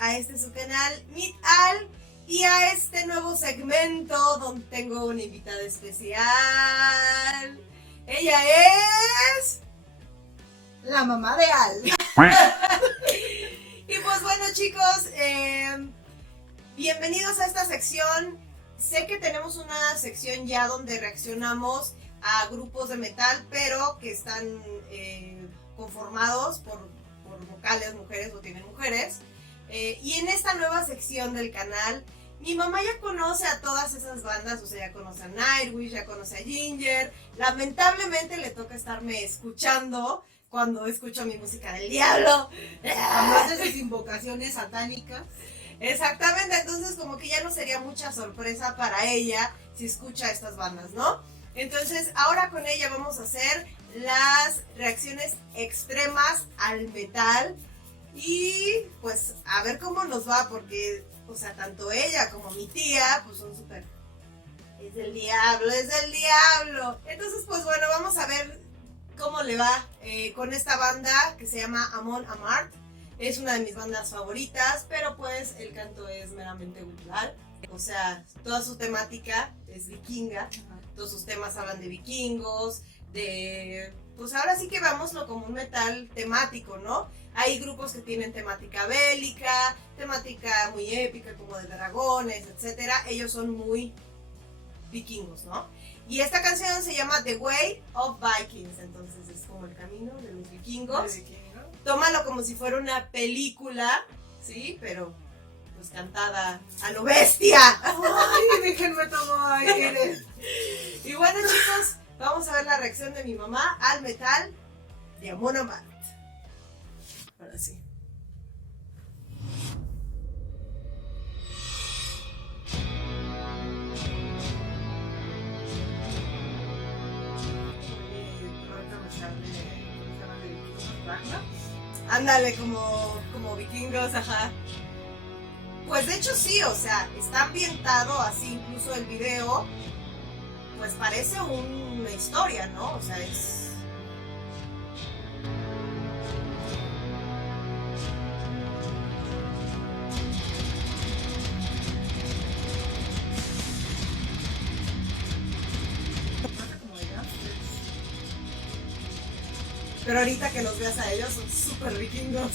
a este su canal Meet Al y a este nuevo segmento donde tengo una invitada especial. Ella es la mamá de Al. Y pues bueno, chicos, bienvenidos a esta sección. Sé que tenemos una sección ya donde reaccionamos a grupos de metal, pero que están conformados por vocales, mujeres o tienen mujeres. Y en esta nueva sección del canal, mi mamá ya conoce a todas esas bandas, o sea, ya conoce a Nightwish, ya conoce a Ginger. Lamentablemente le toca estarme escuchando cuando escucho mi música del diablo. Además de sus invocaciones satánicas. Exactamente, entonces como que ya no sería mucha sorpresa para ella si escucha estas bandas, ¿no? Entonces ahora con ella vamos a hacer las reacciones extremas al metal y pues a ver cómo nos va, porque o sea, tanto ella como mi tía pues son súper... Es del diablo, es del diablo. Entonces pues bueno, vamos a ver cómo le va con esta banda que se llama Amon Amarth. Es una de mis bandas favoritas, pero pues el canto es meramente gutural. O sea, toda su temática es vikinga. Todos sus temas hablan de vikingos, de... Pues ahora sí que vámoslo como un metal temático, ¿no? Hay grupos que tienen temática bélica, temática muy épica como de dragones, etc. Ellos son muy vikingos, ¿no? Y esta canción se llama The Way of Vikings, entonces es como el camino de los vikingos. Tómalo como si fuera una película, ¿sí? Pero pues cantada a lo bestia. Ay, déjenme tomar aire. Y bueno, chicos, vamos a ver la reacción de mi mamá al metal de Amon Amarth. Ahora sí. Ándale, como vikingos, ajá. Pues de hecho sí, o sea, está ambientado así, incluso el video, pues parece una historia, ¿no? O sea, es... Pero ahorita que los veas a ellos son súper vikingos.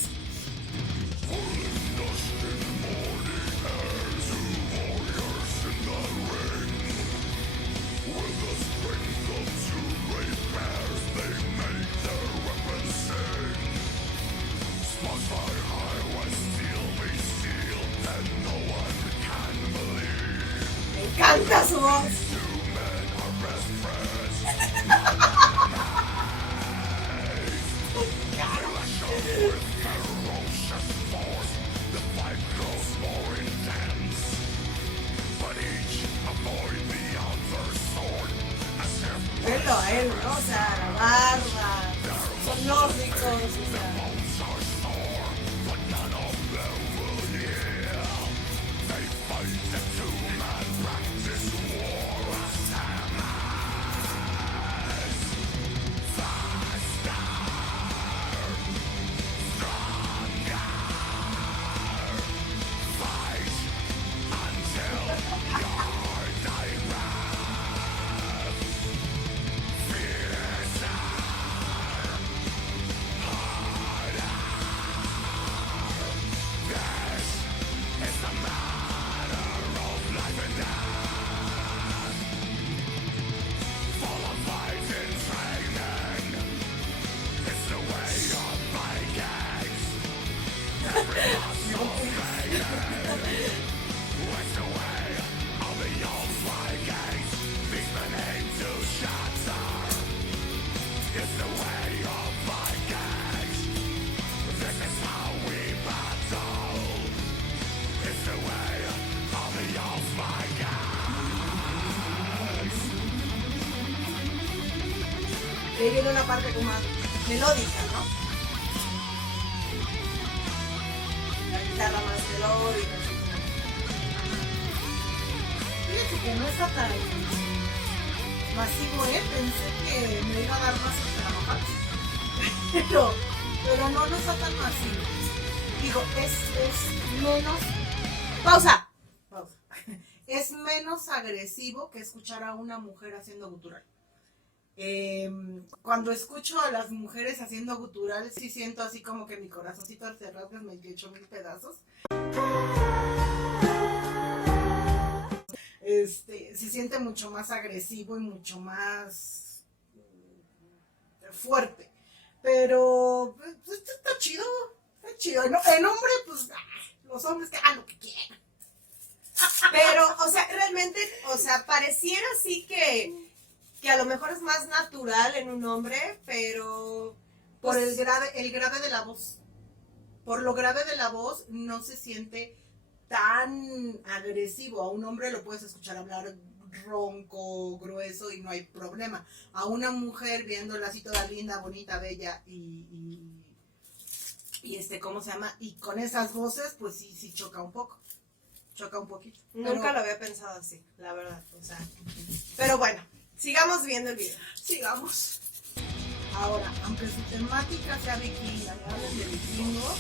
Me encanta su voz. Velo a él, ¿no? O sea, la barba, son nórdicos, o sea. Ahí viene una parte como más melódica, ¿no? La guitarra más melódica. Fíjate que no está tan masivo, pensé que me iba a dar más trabajar. Pero no está tan masivo. digo, es menos, Pausa. pausa, es menos agresivo que escuchar a una mujer haciendo gutural. Cuando escucho a las mujeres haciendo gutural, sí siento así como que mi corazoncito se rasga en 28,000 pedazos. Se siente mucho más agresivo y mucho más fuerte. Pero pues, está chido, está chido. En hombre, pues los hombres que hagan lo que quieran. Pero, o sea, realmente, o sea, pareciera así que a lo mejor es más natural en un hombre, pero Por el grave de la voz. Por lo grave de la voz no se siente tan agresivo. A un hombre lo puedes escuchar hablar ronco, grueso y no hay problema. A una mujer viéndola así toda linda, bonita, bella y ¿cómo se llama? Y con esas voces, pues sí choca un poco. Choca un poquito. Nunca lo había pensado así, la verdad. O sea, pero bueno, sigamos viendo el video. Sigamos. Ahora, aunque su temática sea vikinga y hablen de vikingos,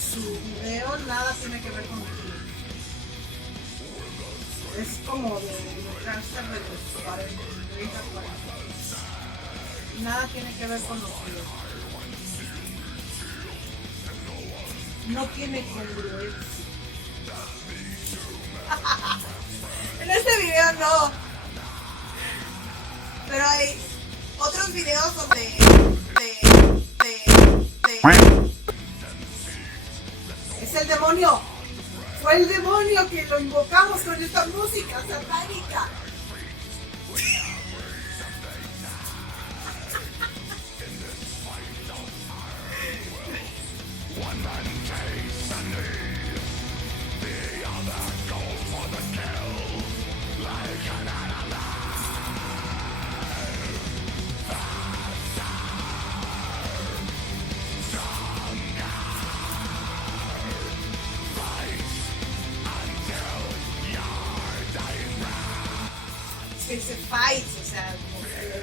su video nada tiene que ver con vikingos. Es como de los cáncer de los 40, 30, 40. Nada tiene que ver con los videos. No tiene congruencia. En este video no. Pero hay otros videos donde ¡Es el demonio! ¡Fue el demonio que lo invocamos con esta música satánica! que dice fights, o sea, como que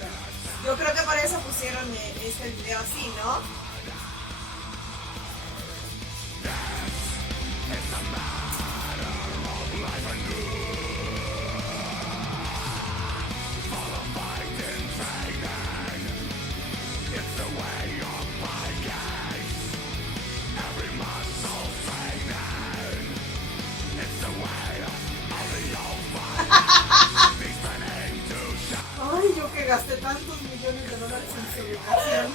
yo creo que por eso pusieron este video así, ¿no? Ay, yo que gasté tantos millones de dólares en su educación.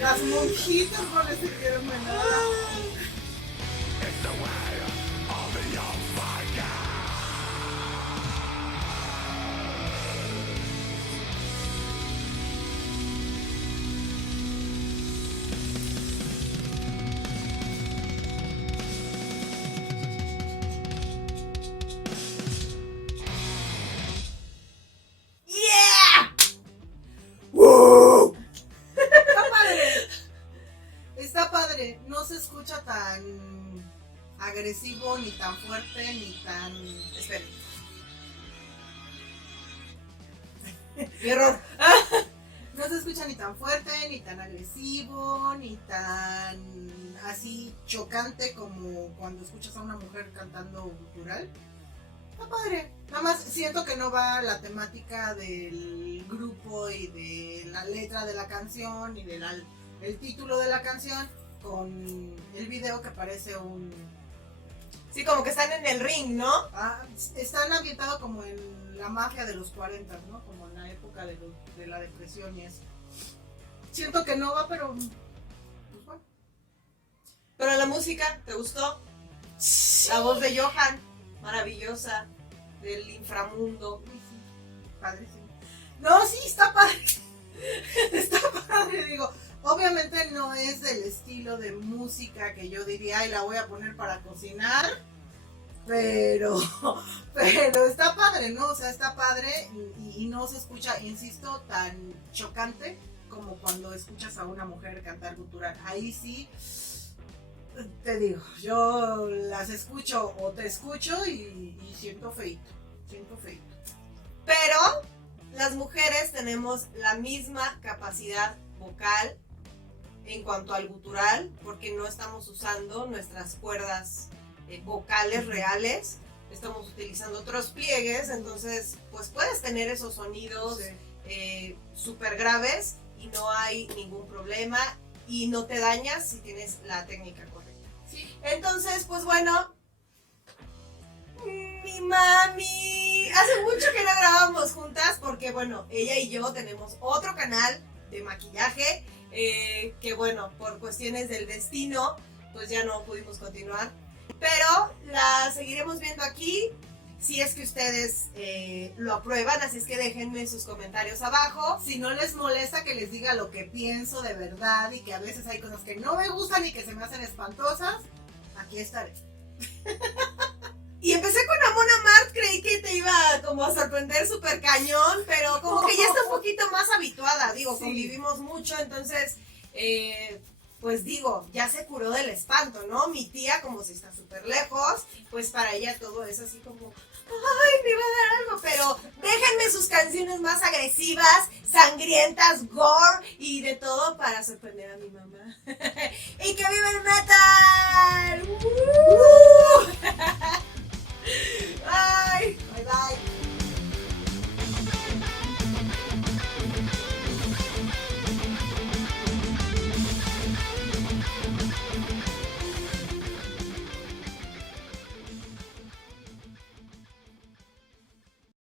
Las monjitas no les sirvieron de nada. ¡Yeah! Está padre. Está padre. No se escucha tan agresivo, ni tan fuerte, ni tan... Espera. Mi error. No se escucha ni tan fuerte, ni tan agresivo, ni tan así chocante como cuando escuchas a una mujer cantando gutural. Está padre. Nada más siento que no va la temática del grupo y de la letra de la canción y del el título de la canción con el video que parece un... Sí, como que están en el ring, ¿no? Están ambientados como en la mafia de los 40, ¿no? Como en la época de la depresión y eso. Siento que no va, pero pues bueno. Pero la música, ¿te gustó? La voz de Johan, maravillosa, del inframundo. Sí, padrísimo. No, sí, está padre. Está padre, digo. Obviamente no es del estilo de música que yo diría, ay, la voy a poner para cocinar. Pero está padre, ¿no? O sea, está padre y no se escucha, insisto, tan chocante como cuando escuchas a una mujer cantar gutural. Ahí sí, te digo, yo las escucho o te escucho y siento feito. Pero las mujeres tenemos la misma capacidad vocal en cuanto al gutural, porque no estamos usando nuestras cuerdas vocales reales, estamos utilizando otros pliegues, entonces pues puedes tener esos sonidos súper graves y no hay ningún problema y no te dañas si tienes la técnica correcta. Sí. Entonces, pues bueno, mi mami, hace mucho que no grabamos juntas porque bueno, ella y yo tenemos otro canal de maquillaje que bueno, por cuestiones del destino, pues ya no pudimos continuar, pero la seguiremos viendo aquí si es que ustedes lo aprueban, así es que déjenme sus comentarios abajo. Si no les molesta que les diga lo que pienso de verdad y que a veces hay cosas que no me gustan y que se me hacen espantosas, aquí estaré. Y empecé con Amon Amarth, creí que te iba como a sorprender súper cañón, pero como que ya está un poquito más habituada, digo, Sí. convivimos mucho, entonces, pues digo, ya se curó del espanto, ¿no? Mi tía, como si está súper lejos, pues para ella todo es así como, ay, me va a dar algo, pero déjenme sus canciones más agresivas, sangrientas, gore y de todo para sorprender a mi mamá. ¡Y que viva el metal!